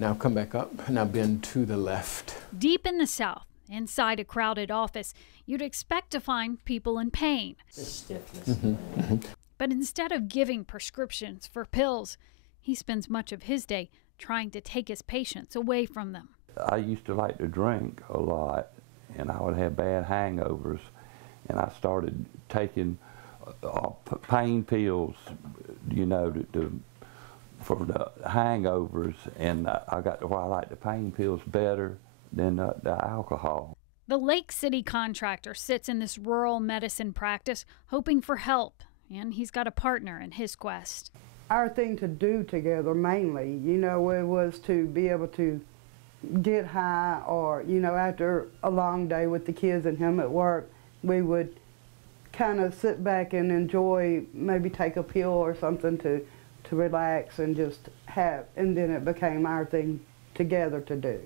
Now come back up, now bend to the left. Deep in the South, inside a crowded office, you'd expect to find people in pain. Stiffness. But instead of giving prescriptions for pills, he spends much of his day trying to take his patients away from them. I used to like to drink a lot, and I would have bad hangovers, and I started taking pain pills, you know, for the hangovers, and I got to where I like the pain pills better than the alcohol. The Lake City contractor sits in this rural medicine practice hoping for help, and he's got a partner in his quest. Our thing to do together mainly, you know, it was to be able to get high, or, you know, after a long day with the kids and him at work, we would kind of sit back and enjoy, maybe take a pill or something to relax and just have, and then it became our thing together to do.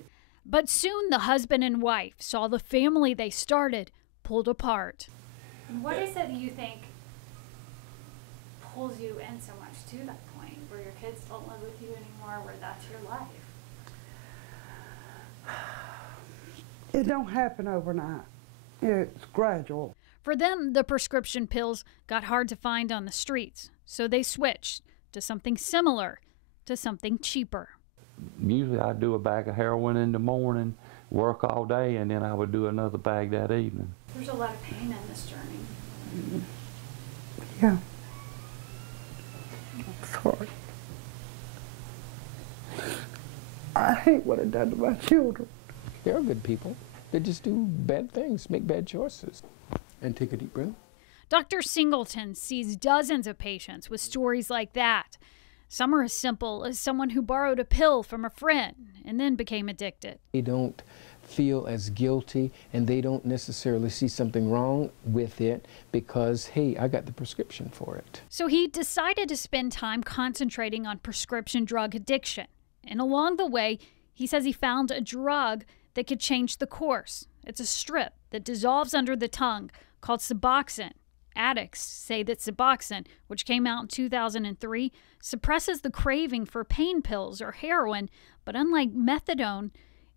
But soon the husband and wife saw the family they started pulled apart. What is it you think pulls you in so much to that point where your kids don't live with you anymore, where that's your life? It don't happen overnight. It's gradual. For them, the prescription pills got hard to find on the streets, so they switched to something similar, to something cheaper. Usually I'd do a bag of heroin in the morning, work all day, and then I would do another bag that evening. There's a lot of pain in this journey. Yeah. Sorry. I hate what it done to my children. They're good people. They just do bad things, make bad choices. And take a deep breath. Dr. Singleton sees dozens of patients with stories like that. Some are as simple as someone who borrowed a pill from a friend and then became addicted. They don't feel as guilty, and they don't necessarily see something wrong with it because, hey, I got the prescription for it. So he decided to spend time concentrating on prescription drug addiction. And along the way, he says he found a drug that could change the course. It's a strip that dissolves under the tongue called Suboxone. Addicts say that Suboxone, which came out in 2003, suppresses the craving for pain pills or heroin, but unlike methadone,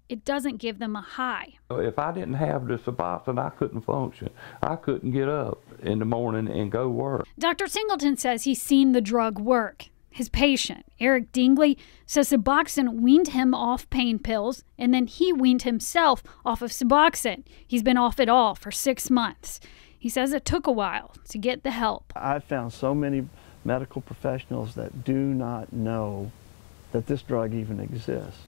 it doesn't give them a high. If I didn't have the Suboxone, I couldn't function. I couldn't get up in the morning and go work. Dr. Singleton says he's seen the drug work. His patient, Eric Dingley, says Suboxone weaned him off pain pills, and then he weaned himself off of Suboxone. He's been off it all for 6 months. He says it took a while to get the help. I've found so many medical professionals that do not know that this drug even exists.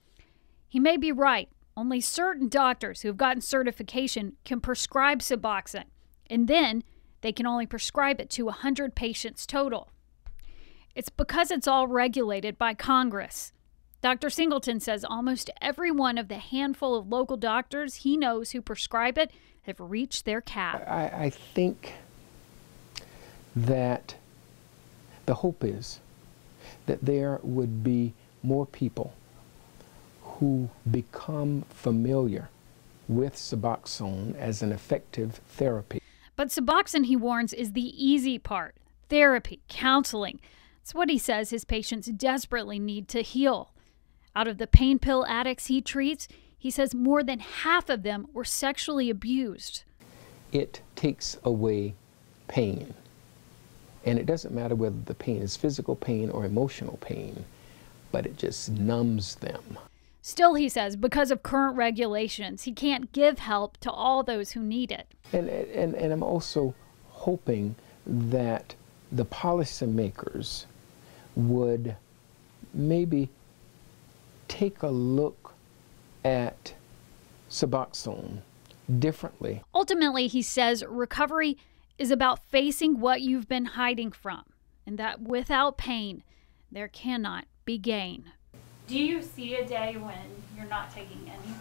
He may be right. Only certain doctors who have gotten certification can prescribe Suboxone, and then they can only prescribe it to 100 patients total. It's because it's all regulated by Congress. Dr. Singleton says almost every one of the handful of local doctors he knows who prescribe it have reached their cap. I think that the hope is that there would be more people who become familiar with Suboxone as an effective therapy. But Suboxone, he warns, is the easy part. Therapy, counseling. It's what he says his patients desperately need to heal. Out of the pain pill addicts he treats, he says more than half of them were sexually abused. It takes away pain. And it doesn't matter whether the pain is physical pain or emotional pain, but it just numbs them. Still, he says, because of current regulations, he can't give help to all those who need it. And I'm also hoping that the policymakers would maybe take a look at Suboxone differently. Ultimately, he says recovery is about facing what you've been hiding from, and that without pain, there cannot be gain. Do you see a day when you're not taking anything?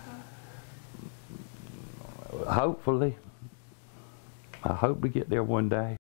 Hopefully. I hope we get there one day.